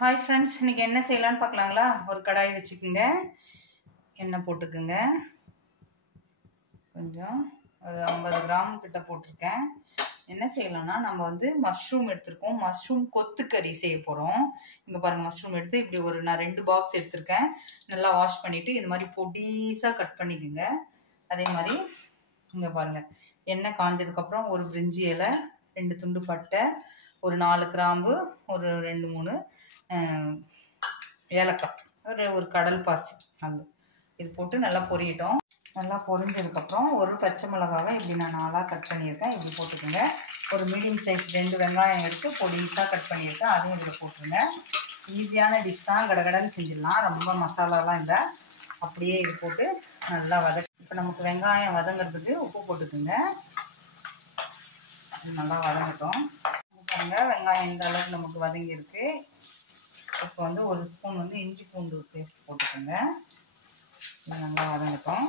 Hi friends, இன்றைக்கி என்ன செய்யலான்னு பார்க்கலாங்களா? ஒரு கடாய் வச்சுக்கோங்க, எண்ணெய் போட்டுக்குங்க. கொஞ்சம் ஒரு 50 கிராம் கிட்ட போட்டிருக்கேன். என்ன செய்யலாம்னா, நம்ம வந்து மஷ்ரூம் எடுத்துருக்கோம். மஷ்ரூம் கொத்துக்கறி செய்ய போகிறோம். இங்கே பாருங்கள், மஷ்ரூம் எடுத்து இப்படி நான் 2 பாக்ஸ் எடுத்திருக்கேன். நல்லா வாஷ் பண்ணிவிட்டு இது மாதிரி பொடிசாக கட் பண்ணிக்கோங்க. அதே மாதிரி இங்கே பாருங்கள், எண்ணெய் காஞ்சதுக்கப்புறம் ஒரு பிரிஞ்சி இலை, 2 துண்டு பட்டை, ஒரு 4 கிராம்பு, ஒரு 2-3 ஏலக்காய், ஒரு கடல் பாசி, அது இது போட்டு நல்லா பொரியட்டும். நல்லா பொரிஞ்சதுக்கப்புறம் ஒரு பச்சை மிளகாவை இப்படி நான் 4ஆக கட் பண்ணியிருக்கேன். இப்படி போட்டுக்கோங்க. ஒரு மீடியம் சைஸ் 2 வெங்காயம் எடுத்து பொடிசாக கட் பண்ணியிருக்கேன். அதையும் இதில் போட்டுருங்க. ஈஸியான டிஷ் தான், கடகடன்னு செஞ்சிடலாம். ரொம்ப மசாலாலாம் இல்லை. அப்படியே இது போட்டு நல்லா இப்போ நமக்கு வெங்காயம் வதங்கிறதுக்கு உப்பு போட்டுக்குங்க. இது நல்லா வதங்கட்டும். பாருங்கள், வெங்காயம் இந்த அளவுக்கு நமக்கு வதங்கியிருக்கு. இப்போ வந்து ஒரு ஸ்பூன் வந்து இஞ்சி பூண்டு பேஸ்ட் போட்டுக்கோங்க. இது நல்லா வதங்கட்டும்.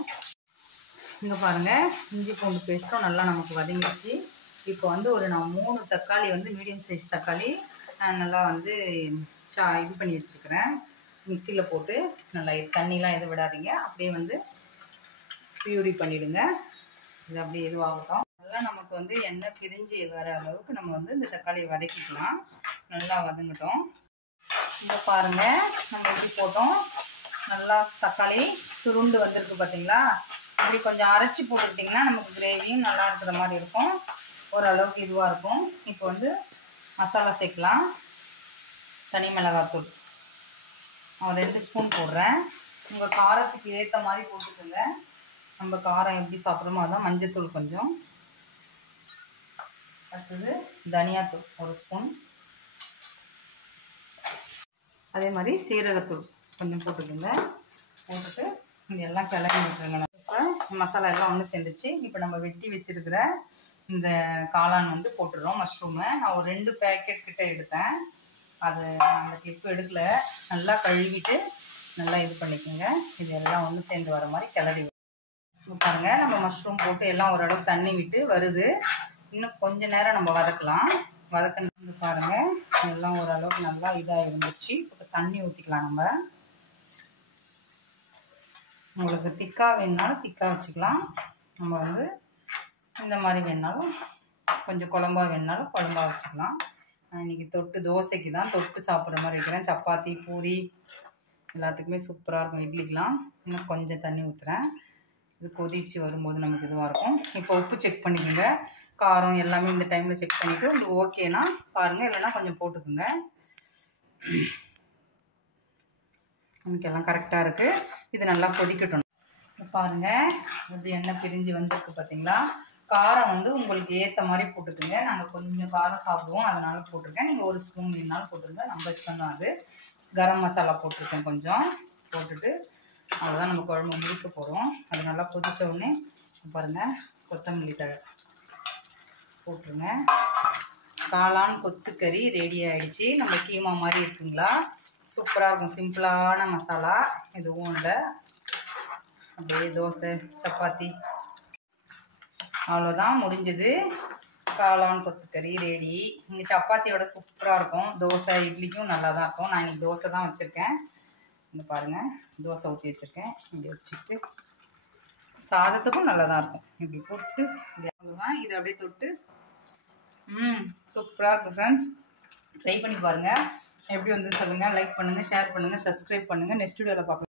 இங்கே பாருங்கள், இஞ்சி பூண்டு பேஸ்ட்டும் நல்லா நமக்கு வதங்கிடுச்சு. இப்போ வந்து நான் 3 தக்காளி வந்து மீடியம் சைஸ் தக்காளி நல்லா வந்து இது பண்ணி வச்சுருக்கிறேன். மிக்சியில் போட்டு நல்லா தண்ணிலாம் எதுவும் விடாதீங்க, அப்படியே வந்து பியூரி பண்ணிவிடுங்க. இது அப்படியே இதுவாகட்டும். நல்லா நமக்கு வந்து எண்ணெய் பிரிஞ்சு வர அளவுக்கு நம்ம வந்து இந்த தக்காளியை வதக்கிக்கலாம். நல்லா வதங்கட்டும். இங்கே பாருங்கள், நம்ம எப்படி போட்டோம், நல்லா தக்காளி சுருண்டு வந்திருக்கு பார்த்தீங்களா? இப்படி கொஞ்சம் அரைச்சி போட்டுக்கிட்டிங்கன்னா நமக்கு கிரேவியும் நல்லா இருக்கிற மாதிரி இருக்கும். ஓரளவுக்கு இதுவாக இருக்கும். இப்போ வந்து மசாலா சேர்க்கலாம். தனி மிளகாத்தூள் 2 ஸ்பூன் போடுறேன். உங்கள் காரத்துக்கு ஏற்ற மாதிரி போட்டுக்கோங்க. நம்ம காரம் எப்படி சாப்பிட்றோமோ அதான். மஞ்சத்தூள் கொஞ்சம், அடுத்தது தனியாத்தூள் 1 ஸ்பூன், அதே மாதிரி சீரகத்தூள் கொஞ்சம் போட்டுக்கோங்க. போட்டுட்டு இது எல்லாம் கிளறி விட்டுருங்க. இப்போ மசாலா எல்லாம் ஒன்று சேர்ந்துச்சு. இப்போ நம்ம வெட்டி வச்சுருக்கிற இந்த காளான் வந்து போட்டுடுறோம். மஷ்ரூமை நான் ஒரு 2 பேக்கெட் கிட்ட எடுத்தேன். அது அந்த கிளிப்பு எடுக்கல. நல்லா கழுவிட்டு நல்லா இது பண்ணிக்கோங்க. இது எல்லாம் ஒன்று சேர்ந்து வர மாதிரி கிளறி பாருங்கள். நம்ம மஷ்ரூம் போட்டு எல்லாம் ஓரளவுக்கு தண்ணி விட்டு வருது. இன்னும் கொஞ்ச நேரம் நம்ம வதக்கலாம். வதக்கணும். பாருங்கள், எல்லாம் ஓரளவுக்கு நல்லா இதாக இருந்துச்சு. இப்போ தண்ணி ஊற்றிக்கலாம். நம்ம உங்களுக்கு திக்காக வேணுனாலும் திக்காக வச்சுக்கலாம். நம்ம வந்து இந்த மாதிரி வேணுனாலும் கொஞ்சம் குழம்பா வேணுனாலும் குழம்பா வச்சுக்கலாம். நான் இன்றைக்கி தோசைக்கு தான் தொட்டு சாப்பிட்ற மாதிரி வைக்கிறேன். சப்பாத்தி, பூரி எல்லாத்துக்குமே சூப்பராக இருக்கும். இட்லிக்கெலாம் இன்னும் கொஞ்சம் தண்ணி ஊற்றுறேன். இது கொதிச்சு வரும்போது நமக்கு இதுவாக இருக்கும். இப்போ உப்பு செக் பண்ணிக்கோங்க. காரம் எல்லாமே இந்த டைமில் செக் பண்ணிவிட்டு உங்களுக்கு ஓகேனா பாருங்கள், இல்லைன்னா கொஞ்சம் போட்டுக்கோங்க. நமக்கு எல்லாம் கரெக்டாக இருக்குது. இது நல்லா கொதிக்கட்டும். பாருங்கள், இது எண்ணெய் பிரிஞ்சு வந்திருக்கு பார்த்தீங்களா? காரம் வந்து உங்களுக்கு ஏற்ற மாதிரி போட்டுக்கோங்க. நாங்கள் கொஞ்சம் காரம் சாப்பிடுவோம், அதனால் போட்டிருக்கேன். நீங்கள் 1 ஸ்பூன் வேணுனாலும் போட்டுருங்க, நம்ம இஷ்டம் தான் அது. கரம் மசாலா போட்டிருக்கேன் கொஞ்சம். போட்டுட்டு அவ்வளோதான், நம்ம குழம்பு முடிக்க போகிறோம். அது நல்லா கொதித்த உடனே பாருங்கள், கொத்தமல்லி தழை போட்டுருங்க. காளான் கொத்துக்கறி ரெடி ஆகிடுச்சு. நம்ம கீமா மாதிரி இருக்குங்களா? சூப்பராக இருக்கும். சிம்பிளான மசாலா, எதுவும் இல்லை. அப்படியே தோசை, சப்பாத்தி, அவ்வளோதான், முடிஞ்சது. காளான் கொத்துக்கறி ரெடி. இங்கே சப்பாத்தியோட சூப்பராக இருக்கும். தோசை, இட்லிக்கும் நல்லா தான் இருக்கும். நான் இன்றைக்கி தோசை தான் வச்சுருக்கேன். இங்கே பாருங்கள், தோசை ஊற்றி வச்சுருக்கேன். இப்படி வச்சுட்டு சாதத்துக்கும் நல்லா தான் இருக்கும். இப்படி போட்டு அவ்வளோதான். இதை அப்படியே தொட்டு சூப்பராக இருக்குது ஃப்ரெண்ட்ஸ். ட்ரை பண்ணி பாருங்கள். எப்படி வந்து சொல்லுங்கள். லைக் பண்ணுங்கள், ஷேர் பண்ணுங்கள், சப்ஸ்கிரைப் பண்ணுங்கள். நெக்ஸ்ட் வீடியோவில் பார்க்கலாம்.